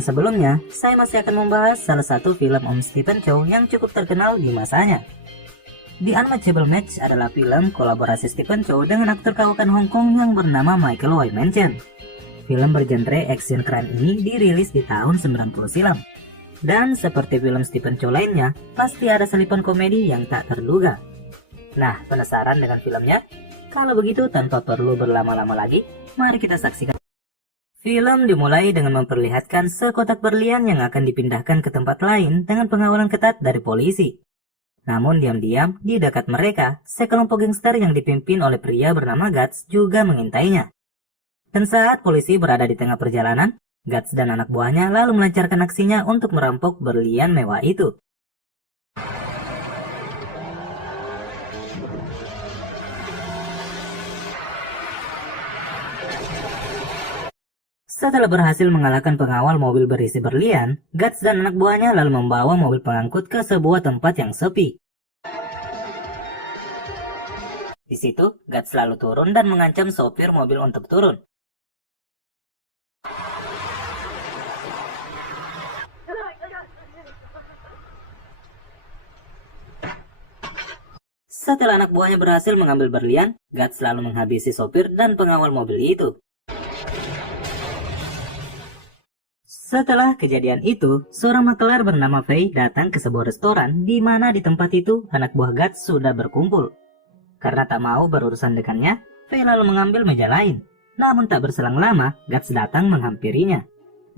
Sebelumnya, saya masih akan membahas salah satu film Om Stephen Chow yang cukup terkenal di masanya. The Unmatchable Match adalah film kolaborasi Stephen Chow dengan aktor kawakan Hong Kong yang bernama Michael Wai Mansion. Film bergenre action crime ini dirilis di tahun 90 silam. Dan seperti film Stephen Chow lainnya, pasti ada selipan komedi yang tak terduga. Nah, penasaran dengan filmnya? Kalau begitu, tanpa perlu berlama-lama lagi, mari kita saksikan. Film dimulai dengan memperlihatkan sekotak berlian yang akan dipindahkan ke tempat lain dengan pengawalan ketat dari polisi. Namun diam-diam, di dekat mereka, sekelompok gangster yang dipimpin oleh pria bernama Guts juga mengintainya. Dan saat polisi berada di tengah perjalanan, Guts dan anak buahnya lalu melancarkan aksinya untuk merampok berlian mewah itu. Setelah berhasil mengalahkan pengawal mobil berisi berlian, Guts dan anak buahnya lalu membawa mobil pengangkut ke sebuah tempat yang sepi. Di situ, Guts lalu turun dan mengancam sopir mobil untuk turun. Setelah anak buahnya berhasil mengambil berlian, Guts lalu menghabisi sopir dan pengawal mobil itu. Setelah kejadian itu, seorang maklar bernama Fei datang ke sebuah restoran di mana di tempat itu anak buah Guts sudah berkumpul. Karena tak mau berurusan dengannya, Fei lalu mengambil meja lain. Namun tak berselang lama, Guts datang menghampirinya.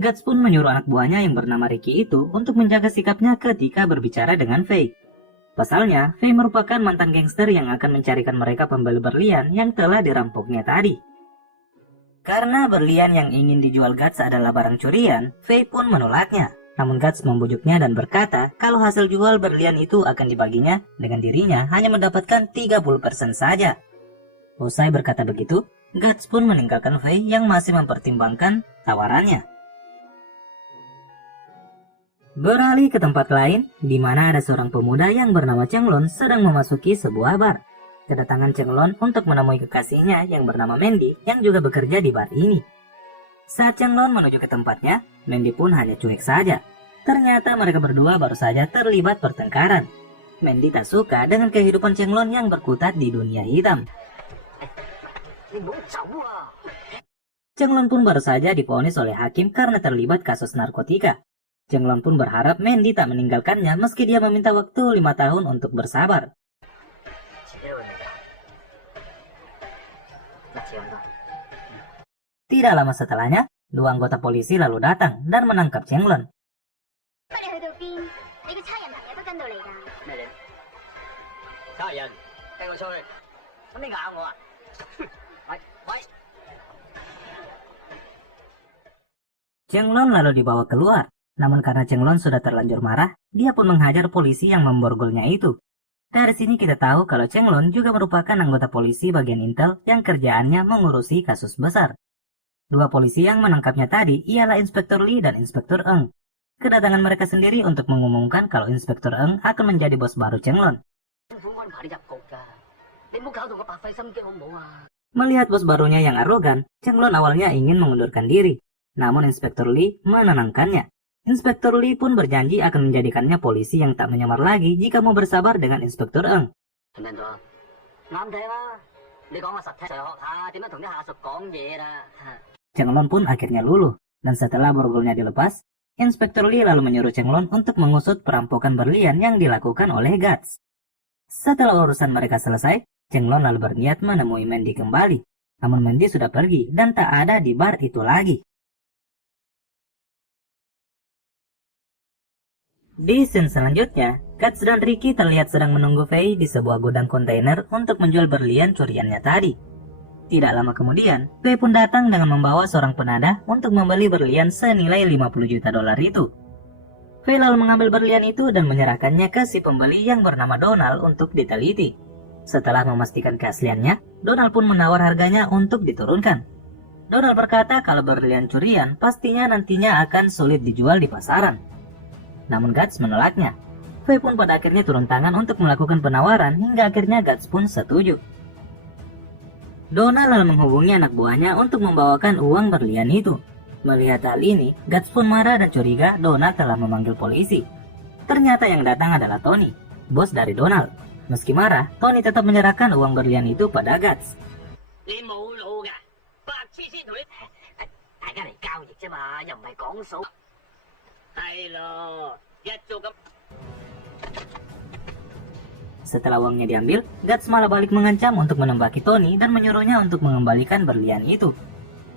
Guts pun menyuruh anak buahnya yang bernama Ricky itu untuk menjaga sikapnya ketika berbicara dengan Fei. Pasalnya, Fei merupakan mantan gangster yang akan mencarikan mereka pembeli berlian yang telah dirampoknya tadi. Karena berlian yang ingin dijual Guts adalah barang curian, Fei pun menolaknya. Namun Guts membujuknya dan berkata kalau hasil jual berlian itu akan dibaginya dengan dirinya hanya mendapatkan 30% saja. Usai berkata begitu, Guts pun meninggalkan Fei yang masih mempertimbangkan tawarannya. Beralih ke tempat lain, di mana ada seorang pemuda yang bernama Cheng Lun sedang memasuki sebuah bar. Kedatangan Cheng Lun untuk menemui kekasihnya yang bernama Mandy yang juga bekerja di bar ini. Saat Cheng Lun menuju ke tempatnya, Mandy pun hanya cuek saja. Ternyata mereka berdua baru saja terlibat pertengkaran. Mandy tak suka dengan kehidupan Cheng Lun yang berkutat di dunia hitam. Cheng Lun pun baru saja divonis oleh hakim karena terlibat kasus narkotika. Cheng Lun pun berharap Mandy tak meninggalkannya meski dia meminta waktu 5 tahun untuk bersabar. Tidak lama setelahnya, dua anggota polisi lalu datang dan menangkap Cheng Lun. Cheng Lun lalu dibawa keluar, namun karena Cheng Lun sudah terlanjur marah, dia pun menghajar polisi yang memborgolnya itu. Dari sini kita tahu kalau Cheng Lun juga merupakan anggota polisi bagian intel yang kerjaannya mengurusi kasus besar. Dua polisi yang menangkapnya tadi ialah Inspektur Lee dan Inspektur Eng. Kedatangan mereka sendiri untuk mengumumkan kalau Inspektur Eng akan menjadi bos baru Cheng Lun. Melihat bos barunya yang arogan, Cheng Lun awalnya ingin mengundurkan diri. Namun Inspektur Lee menenangkannya. Inspektur Lee pun berjanji akan menjadikannya polisi yang tak menyamar lagi jika mau bersabar dengan Inspektur Eng. Cheng Lun pun akhirnya luluh, dan setelah borgolnya dilepas, Inspektur Lee lalu menyuruh Cheng Lun untuk mengusut perampokan berlian yang dilakukan oleh Guts. Setelah urusan mereka selesai, Cheng Lun lalu berniat menemui Mandy kembali. Namun Mandy sudah pergi dan tak ada di bar itu lagi. Di scene selanjutnya, Guts dan Ricky terlihat sedang menunggu Fei di sebuah gudang kontainer untuk menjual berlian curiannya tadi. Tidak lama kemudian, Fei pun datang dengan membawa seorang penadah untuk membeli berlian senilai 50 juta dolar itu. Fei lalu mengambil berlian itu dan menyerahkannya ke si pembeli yang bernama Donald untuk diteliti. Setelah memastikan keasliannya, Donald pun menawar harganya untuk diturunkan. Donald berkata kalau berlian curian pastinya nantinya akan sulit dijual di pasaran. Namun Guts menolaknya. Fei pun pada akhirnya turun tangan untuk melakukan penawaran hingga akhirnya Guts pun setuju. Donald lalu menghubungi anak buahnya untuk membawakan uang berlian itu. Melihat hal ini, Guts pun marah dan curiga Donald telah memanggil polisi. Ternyata yang datang adalah Tony, bos dari Donald. Meski marah, Tony tetap menyerahkan uang berlian itu pada Guts. Setelah uangnya diambil, Guts malah balik mengancam untuk menembaki Tony dan menyuruhnya untuk mengembalikan berlian itu.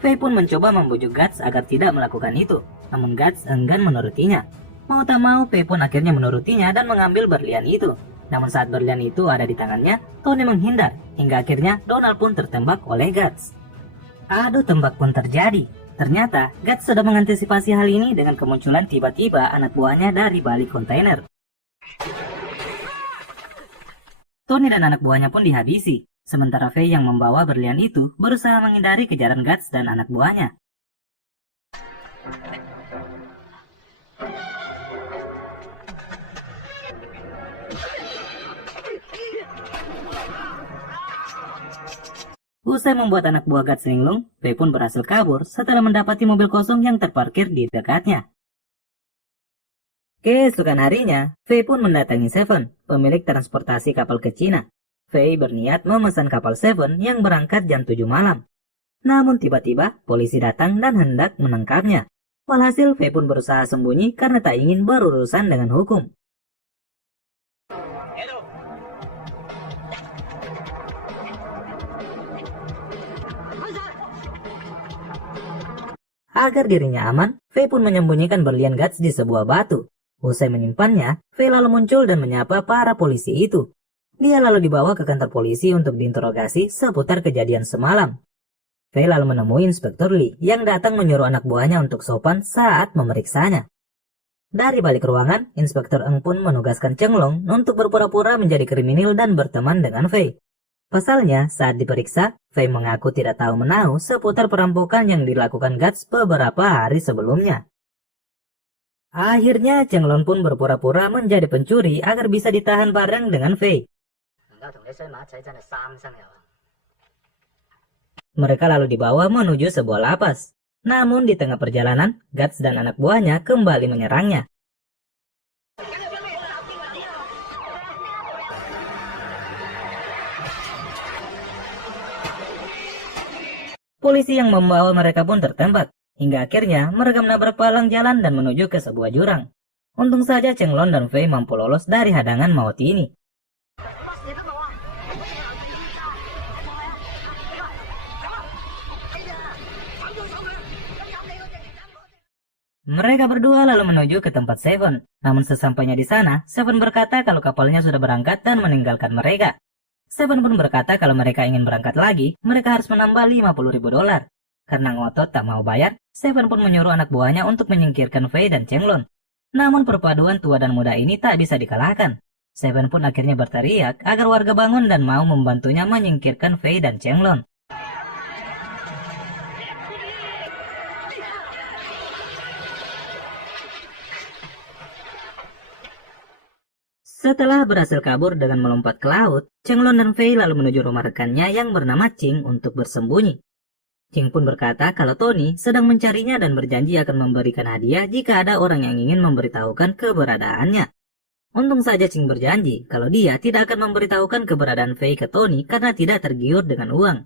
Faye pun mencoba membujuk Guts agar tidak melakukan itu, namun Guts enggan menurutinya. Mau tak mau, Faye pun akhirnya menurutinya dan mengambil berlian itu. Namun saat berlian itu ada di tangannya, Tony menghindar, hingga akhirnya Donald pun tertembak oleh Guts. Adu tembak pun terjadi. Ternyata, Guts sudah mengantisipasi hal ini dengan kemunculan tiba-tiba anak buahnya dari balik kontainer. Tony dan anak buahnya pun dihabisi, sementara Faye yang membawa berlian itu berusaha menghindari kejaran Guts dan anak buahnya. Usai membuat anak buah Guts linglung, Faye pun berhasil kabur setelah mendapati mobil kosong yang terparkir di dekatnya. Keesokan harinya, Faye pun mendatangi Seven, pemilik transportasi kapal ke Cina. Faye berniat memesan kapal Seven yang berangkat jam 7 malam. Namun tiba-tiba polisi datang dan hendak menangkapnya. Walhasil Faye pun berusaha sembunyi karena tak ingin berurusan dengan hukum. Agar dirinya aman, Faye pun menyembunyikan berlian Guts di sebuah batu. Usai menyimpannya, Faye lalu muncul dan menyapa para polisi itu. Dia lalu dibawa ke kantor polisi untuk diinterogasi seputar kejadian semalam. Faye lalu menemui Inspektur Lee yang datang menyuruh anak buahnya untuk sopan saat memeriksanya. Dari balik ruangan, Inspektur Eng pun menugaskan Cheng Long untuk berpura-pura menjadi kriminal dan berteman dengan Faye. Pasalnya, saat diperiksa, Faye mengaku tidak tahu menahu seputar perampokan yang dilakukan Guts beberapa hari sebelumnya. Akhirnya, Cheng Long pun berpura-pura menjadi pencuri agar bisa ditahan bareng dengan Faye. Mereka lalu dibawa menuju sebuah lapas. Namun di tengah perjalanan, Guts dan anak buahnya kembali menyerangnya. Polisi yang membawa mereka pun tertembak, hingga akhirnya mereka menabrak palang jalan dan menuju ke sebuah jurang. Untung saja Cheng Long dan Faye mampu lolos dari hadangan maut ini. Mereka berdua lalu menuju ke tempat Seven. Namun sesampainya di sana, Seven berkata kalau kapalnya sudah berangkat dan meninggalkan mereka. Seven pun berkata kalau mereka ingin berangkat lagi, mereka harus menambah $50.000. Karena ngotot tak mau bayar, Seven pun menyuruh anak buahnya untuk menyingkirkan Faye dan Cheng Long. Namun perpaduan tua dan muda ini tak bisa dikalahkan. Seven pun akhirnya berteriak agar warga bangun dan mau membantunya menyingkirkan Faye dan Cheng Long. Setelah berhasil kabur dengan melompat ke laut, Cheng Long dan Faye lalu menuju rumah rekannya yang bernama Ching untuk bersembunyi. Ching pun berkata kalau Tony sedang mencarinya dan berjanji akan memberikan hadiah jika ada orang yang ingin memberitahukan keberadaannya. Untung saja Ching berjanji kalau dia tidak akan memberitahukan keberadaan Faye ke Tony karena tidak tergiur dengan uang.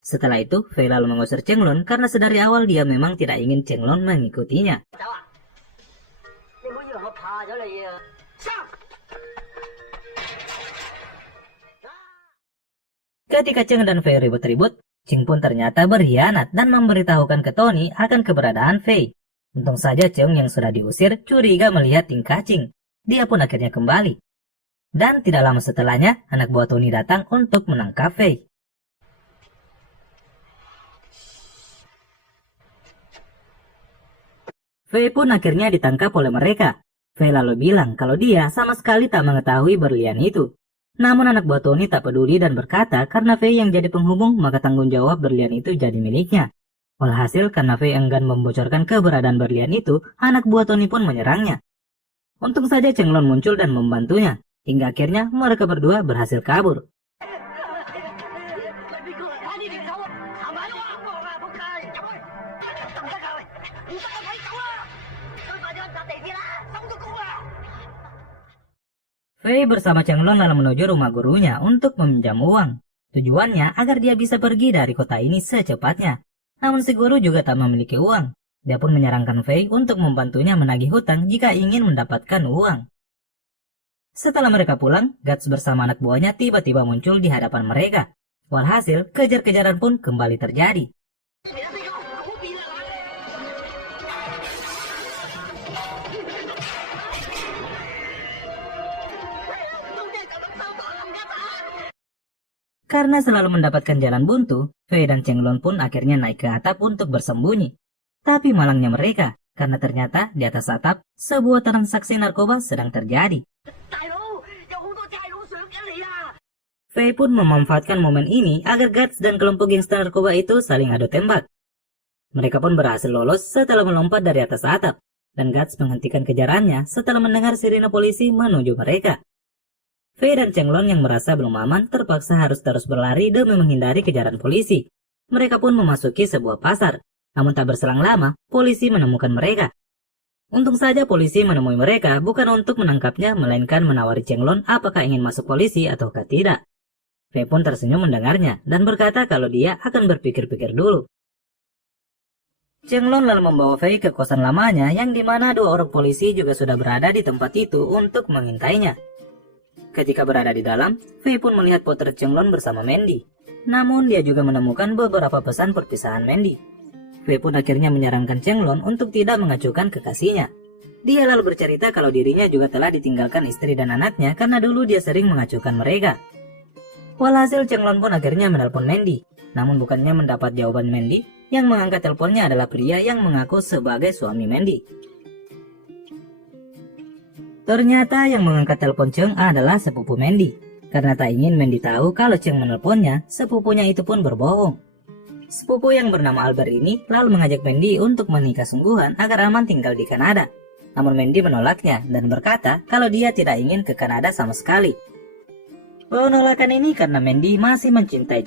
Setelah itu, Faye lalu mengusir Cheng Long karena sedari awal dia memang tidak ingin Cheng Long mengikutinya. Ketika Cheng dan Faye ribut-ribut, Cheng pun ternyata berkhianat dan memberitahukan ke Tony akan keberadaan Faye. Untung saja Cheng yang sudah diusir curiga melihat tingkah Cheng. Dia pun akhirnya kembali. Dan tidak lama setelahnya, anak buah Tony datang untuk menangkap Faye. Faye pun akhirnya ditangkap oleh mereka. Faye lalu bilang kalau dia sama sekali tak mengetahui berlian itu. Namun anak buah Tony tak peduli dan berkata karena Faye yang jadi penghubung maka tanggung jawab berlian itu jadi miliknya. Walhasil karena Faye enggan membocorkan keberadaan berlian itu, anak buah Tony pun menyerangnya. Untung saja Cheng Long muncul dan membantunya, hingga akhirnya mereka berdua berhasil kabur. Fei bersama Cheng Lon lalu menuju rumah gurunya untuk meminjam uang. Tujuannya agar dia bisa pergi dari kota ini secepatnya. Namun si guru juga tak memiliki uang. Dia pun menyarankan Fei untuk membantunya menagih hutang jika ingin mendapatkan uang. Setelah mereka pulang, Guts bersama anak buahnya tiba-tiba muncul di hadapan mereka. Walhasil, kejar-kejaran pun kembali terjadi. Karena selalu mendapatkan jalan buntu, Fei dan Cheng Lon pun akhirnya naik ke atap untuk bersembunyi. Tapi malangnya mereka, karena ternyata di atas atap, sebuah transaksi narkoba sedang terjadi. Fei pun memanfaatkan momen ini agar Guts dan kelompok gangster narkoba itu saling adu tembak. Mereka pun berhasil lolos setelah melompat dari atas atap, dan Guts menghentikan kejarannya setelah mendengar sirine polisi menuju mereka. Fei dan Cheng Lon yang merasa belum aman terpaksa harus terus berlari demi menghindari kejaran polisi. Mereka pun memasuki sebuah pasar, namun tak berselang lama, polisi menemukan mereka. Untung saja polisi menemui mereka bukan untuk menangkapnya, melainkan menawari Cheng Lon apakah ingin masuk polisi ataukah tidak. Fei pun tersenyum mendengarnya dan berkata kalau dia akan berpikir-pikir dulu. Cheng Lon lalu membawa Fei ke kosan lamanya yang dimana dua orang polisi juga sudah berada di tempat itu untuk mengintainya. Ketika berada di dalam, Fei pun melihat potret Cheng Lon bersama Mandy. Namun dia juga menemukan beberapa pesan perpisahan Mandy. Fei pun akhirnya menyarankan Cheng Lon untuk tidak mengacuhkan kekasihnya. Dia lalu bercerita kalau dirinya juga telah ditinggalkan istri dan anaknya karena dulu dia sering mengacuhkan mereka. Walhasil Cheng Lon pun akhirnya menelpon Mandy. Namun bukannya mendapat jawaban Mandy, yang mengangkat teleponnya adalah pria yang mengaku sebagai suami Mandy. Ternyata yang mengangkat telepon Cheng adalah sepupu Mandy. Karena tak ingin Mandy tahu kalau Cheng menelponnya, sepupunya itu pun berbohong. Sepupu yang bernama Albert ini lalu mengajak Mandy untuk menikah sungguhan agar aman tinggal di Kanada. Namun Mandy menolaknya dan berkata kalau dia tidak ingin ke Kanada sama sekali. Penolakan ini karena Mandy masih mencintai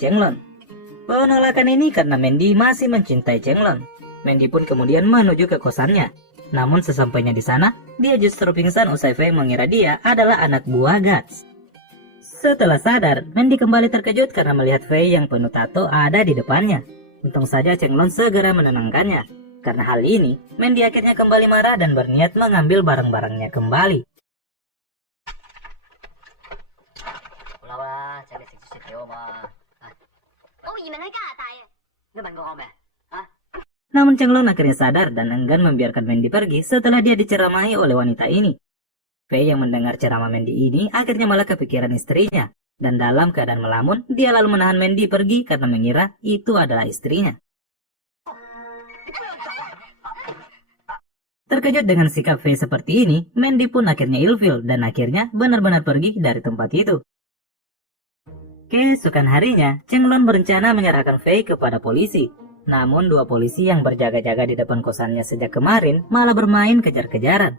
Cheng Lon. Mandy pun kemudian menuju ke kosannya. Namun sesampainya di sana, dia justru pingsan usai Fei mengira dia adalah anak buah Guts. Setelah sadar, Mandy kembali terkejut karena melihat Fei yang penuh tato ada di depannya. Untung saja Cheng Lon segera menenangkannya. Karena hal ini, Mandy akhirnya kembali marah dan berniat mengambil barang-barangnya kembali. Namun Cheng Lon akhirnya sadar dan enggan membiarkan Mandy pergi setelah dia diceramahi oleh wanita ini. Fei yang mendengar ceramah Mandy ini akhirnya malah kepikiran istrinya. Dan dalam keadaan melamun, dia lalu menahan Mandy pergi karena mengira itu adalah istrinya. Terkejut dengan sikap Fei seperti ini, Mandy pun akhirnya ilfil dan akhirnya benar-benar pergi dari tempat itu. Keesokan harinya, Cheng Lon berencana menyerahkan Fei kepada polisi. Namun dua polisi yang berjaga-jaga di depan kosannya sejak kemarin malah bermain kejar-kejaran.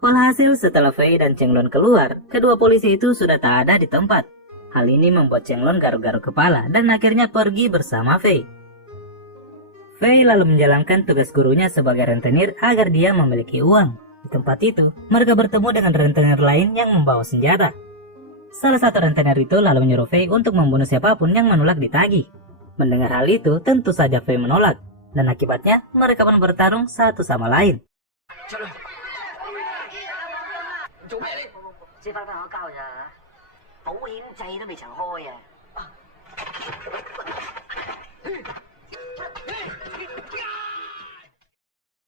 Walhasil setelah Fei dan Cheng Lon keluar, kedua polisi itu sudah tak ada di tempat. Hal ini membuat Cheng Lon garuk-garuk kepala dan akhirnya pergi bersama Fei. Fei lalu menjalankan tugas gurunya sebagai rentenir agar dia memiliki uang. Di tempat itu, mereka bertemu dengan rentenir lain yang membawa senjata. Salah satu rentenir itu lalu menyuruh Fei untuk membunuh siapapun yang menolak ditagih. Mendengar hal itu, tentu saja Fei menolak. Dan akibatnya, mereka pun bertarung satu sama lain.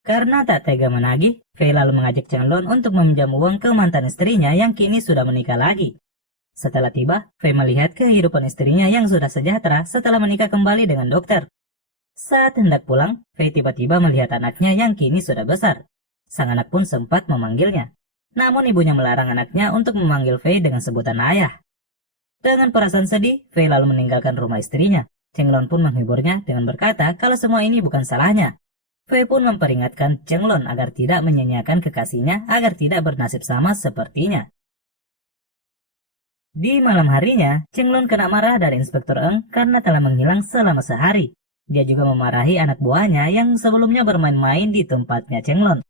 Karena tak tega menagih, Fei lalu mengajak Cheng Lon untuk meminjam uang ke mantan istrinya yang kini sudah menikah lagi. Setelah tiba, Fei melihat kehidupan istrinya yang sudah sejahtera setelah menikah kembali dengan dokter. Saat hendak pulang, Fei tiba-tiba melihat anaknya yang kini sudah besar. Sang anak pun sempat memanggilnya. Namun ibunya melarang anaknya untuk memanggil Fei dengan sebutan ayah. Dengan perasaan sedih, Fei lalu meninggalkan rumah istrinya. Cheng Lon pun menghiburnya dengan berkata kalau semua ini bukan salahnya. Fei pun memperingatkan Cheng Lon agar tidak menyanyiakan kekasihnya agar tidak bernasib sama sepertinya. Di malam harinya, Cheng Lon kena marah dari Inspektur Eng karena telah menghilang selama sehari. Dia juga memarahi anak buahnya yang sebelumnya bermain-main di tempatnya Chenglong.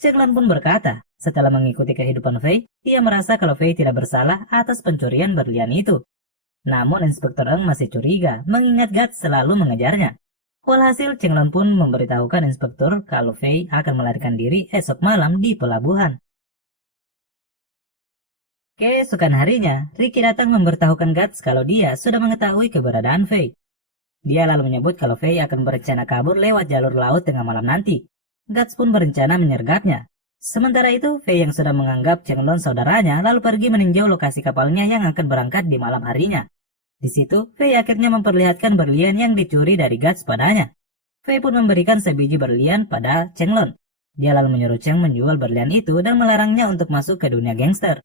Chenglong pun berkata, setelah mengikuti kehidupan Fei, dia merasa kalau Fei tidak bersalah atas pencurian berlian itu. Namun Inspektur Eng masih curiga, mengingat Guts selalu mengejarnya. Walhasil, Chenglong pun memberitahukan Inspektur kalau Fei akan melarikan diri esok malam di pelabuhan. Keesokan harinya, Ricky datang memberitahukan Guts kalau dia sudah mengetahui keberadaan Fei. Dia lalu menyebut kalau Fei akan berencana kabur lewat jalur laut tengah malam nanti. Guts pun berencana menyergapnya. Sementara itu, Fei yang sudah menganggap Chenglong saudaranya lalu pergi meninjau lokasi kapalnya yang akan berangkat di malam harinya. Di situ, Fei akhirnya memperlihatkan berlian yang dicuri dari Guts padanya. Fei pun memberikan sebiji berlian pada Chenglong. Dia lalu menyuruh Cheng menjual berlian itu dan melarangnya untuk masuk ke dunia gangster.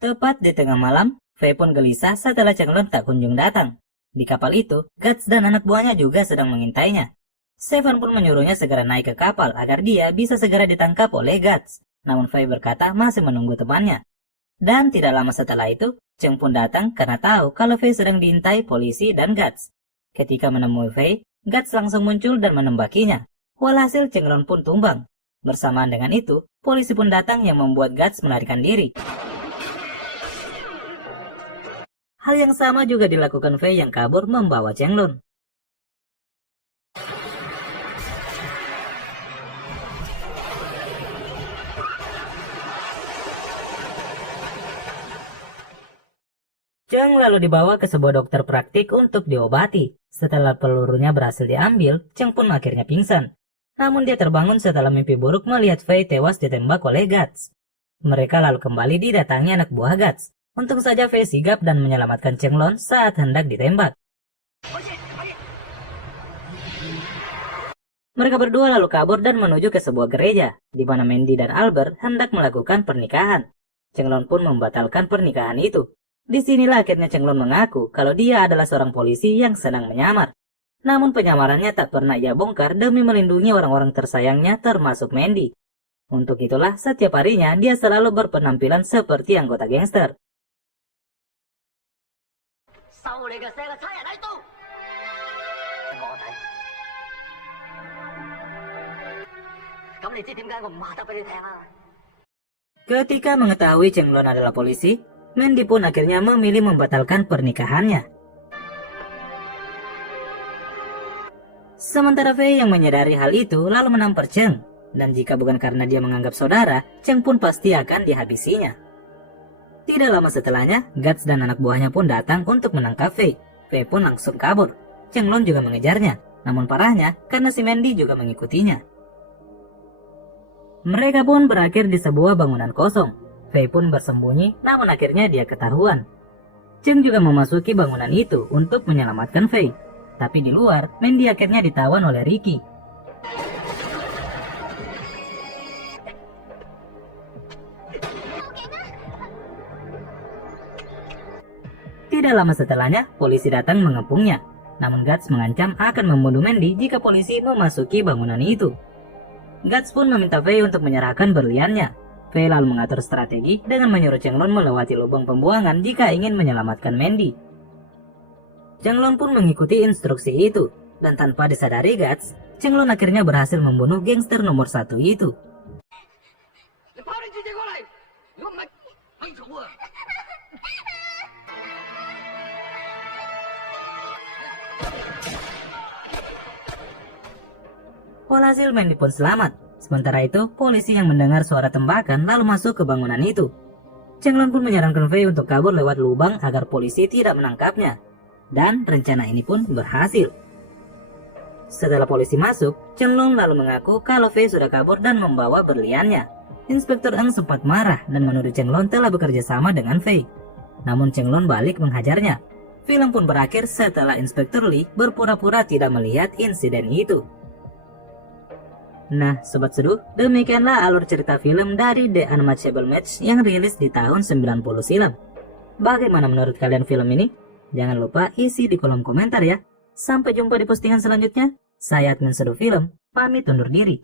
Tepat di tengah malam, Fei pun gelisah setelah Chenglong tak kunjung datang. Di kapal itu, Guts dan anak buahnya juga sedang mengintainya. Seven pun menyuruhnya segera naik ke kapal agar dia bisa segera ditangkap oleh Guts. Namun Fei berkata masih menunggu temannya. Dan tidak lama setelah itu, Cheng pun datang karena tahu kalau Fei sedang diintai polisi dan Guts. Ketika menemui Fei, Guts langsung muncul dan menembakinya. Walhasil Chenglong pun tumbang. Bersamaan dengan itu, polisi pun datang yang membuat Guts melarikan diri. Hal yang sama juga dilakukan Fei yang kabur membawa Chenglong. Cheng lalu dibawa ke sebuah dokter praktik untuk diobati. Setelah pelurunya berhasil diambil, Cheng pun akhirnya pingsan. Namun dia terbangun setelah mimpi buruk melihat Fei tewas ditembak oleh Guts. Mereka lalu kembali didatangi anak buah Guts. Untung saja Fei sigap dan menyelamatkan Chenglong saat hendak ditembak. Mereka berdua lalu kabur dan menuju ke sebuah gereja, di mana Mandy dan Albert hendak melakukan pernikahan. Chenglong pun membatalkan pernikahan itu. Disinilah akhirnya Chenglong mengaku kalau dia adalah seorang polisi yang sedang menyamar. Namun penyamarannya tak pernah ia bongkar demi melindungi orang-orang tersayangnya termasuk Mandy. Untuk itulah setiap harinya dia selalu berpenampilan seperti anggota gangster. Ketika mengetahui Chenglong adalah polisi, Mandy pun akhirnya memilih membatalkan pernikahannya. Sementara Fei yang menyadari hal itu lalu menampar Cheng, dan jika bukan karena dia menganggap saudara, Cheng pun pasti akan dihabisinya. Tidak lama setelahnya, Guts dan anak buahnya pun datang untuk menangkap Fei. Fei pun langsung kabur. Chenglong juga mengejarnya, namun parahnya karena si Mandy juga mengikutinya. Mereka pun berakhir di sebuah bangunan kosong. Fei pun bersembunyi, namun akhirnya dia ketahuan. Cheng juga memasuki bangunan itu untuk menyelamatkan Fei. Tapi di luar, Mandy akhirnya ditawan oleh Ricky. Tidak lama setelahnya, polisi datang mengepungnya. Namun Guts mengancam akan membunuh Mandy jika polisi memasuki bangunan itu. Guts pun meminta Fei untuk menyerahkan berliannya. Fei lalu mengatur strategi dengan menyuruh Chenglong melewati lubang pembuangan jika ingin menyelamatkan Mandy. Chenglong pun mengikuti instruksi itu, dan tanpa disadari Guts, Chenglong akhirnya berhasil membunuh gangster nomor 1 itu. Walhasil Mandy pun selamat. Sementara itu, polisi yang mendengar suara tembakan lalu masuk ke bangunan itu. Chenglong pun menyarankan Fei untuk kabur lewat lubang agar polisi tidak menangkapnya. Dan rencana ini pun berhasil. Setelah polisi masuk, Chenglong lalu mengaku kalau Fei sudah kabur dan membawa berliannya. Inspektur Eng sempat marah dan menuduh Chenglong telah bekerja sama dengan Fei. Namun Chenglong balik menghajarnya. Film pun berakhir setelah Inspektur Lee berpura-pura tidak melihat insiden itu. Nah, Sobat Seduh, demikianlah alur cerita film dari The Unmatchable Match yang rilis di tahun 90 silam. Bagaimana menurut kalian film ini? Jangan lupa isi di kolom komentar ya. Sampai jumpa di postingan selanjutnya. Saya Admin Seduh Film, pamit undur diri.